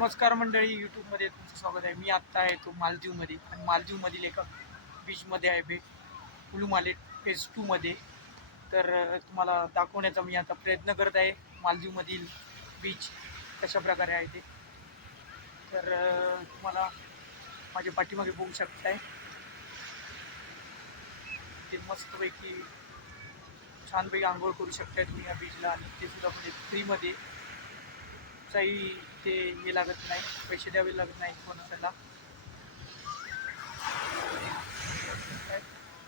नमस्कार मंडळी, यूट्यूबमध्ये तुमचं स्वागत आहे. मी आत्ता आहे तो मालदीवमध्ये आणि मालदीवमधील एका बीचमध्ये आहे कुलू फेज 2मध्ये. तर तुम्हाला दाखवण्याचा मी आता प्रयत्न करत आहे मालदीवमधील बीच कशा प्रकारे आहे ते. तर तुम्हाला माझ्या पाठीमागे बघू शकताय, ते मस्तपैकी छानपैकी आंघोळ करू शकताय तुम्ही या बीचला. आणि ते सुद्धा म्हणजे फ्रीमध्ये, काही ते हे लागत नाही, पैसे द्यावे लागत नाही कोणाला.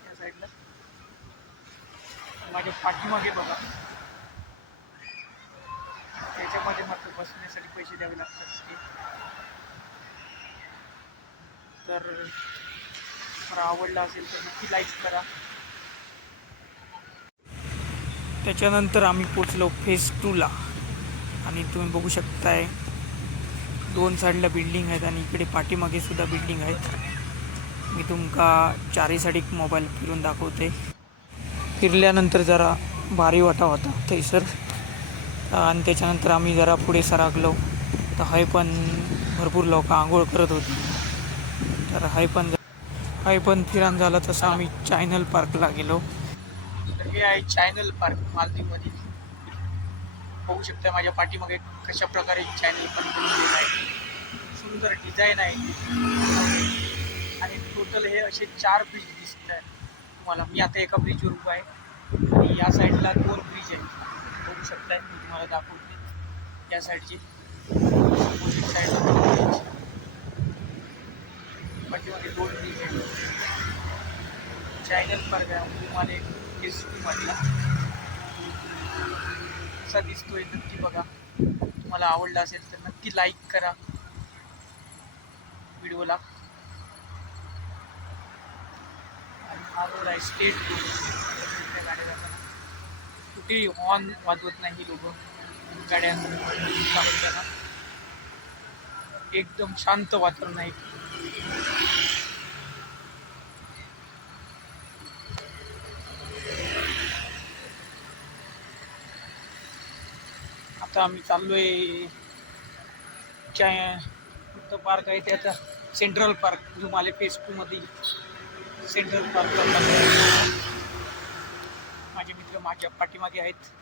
या साईडला माझ्या पाठीमागे बघा, त्याच्यामध्ये मात्र बसण्यासाठी पैसे द्यावे लागतात ते. तर मला आवडला असेल तर नक्की लाईक करा. त्याच्यानंतर आम्ही पोचलो फेज 2ला आणि तुम्ही बघू शकताय दोन साईडला बिल्डिंग आहेत आणि इकडे पाठीमागे सुद्धा बिल्डिंग आहेत. मी तुमका चारी साईड मोबाईल फिरून दाखवते. फिरल्यानंतर जरा भारी वाटा होता थैसर. आणि त्याच्यानंतर आम्ही जरा पुढे सरकलो तर हाय पण भरपूर लोक आंघोळ करत होती. तर हाय पण फिरान झालं तसं आम्ही चायनल पार्कला गेलो. तर हे आहे चायनल पार्क मालदीवमध्ये. बघू शकता माझ्या पाठीमागे कशा प्रकारे चायनल पार्क बनवलेलं आहे. सुंदर डिझाईन आहे आणि टोटल हे असे 4 ब्रिज दिसत आहेत तुम्हाला. मी आता एका ब्रिजवर उभा आहे आणि या साईडला 2 ब्रिज आहेत. बघू शकताय, मी तुम्हाला दाखवते. या साईडची साईडला 2 ब्रिज, पाठीमागे 2 ब्रिज आहेत. चायनल पार्क आहे तुम्हाला फेज 2मधला. कसा दिसतोय नक्की बघा. तुम्हाला आवडला असेल तर नक्की लाईक करा व्हिडिओला. आणि हा रोड आहे स्टेट रोड. गाड्या जाताना कुठेही हॉर्न वाजवत नाही लोक गाड्या चालवताना. एकदम शांत वातावरण आहे. आता आम्ही चाललोय कुठं पार्क आहे त्याचा, सेंट्रल पार्क जुमाले फेज 2मधील सेंट्रल पार्कला चाललोय. माझे मित्र माझ्या पाठीमागे आहेत.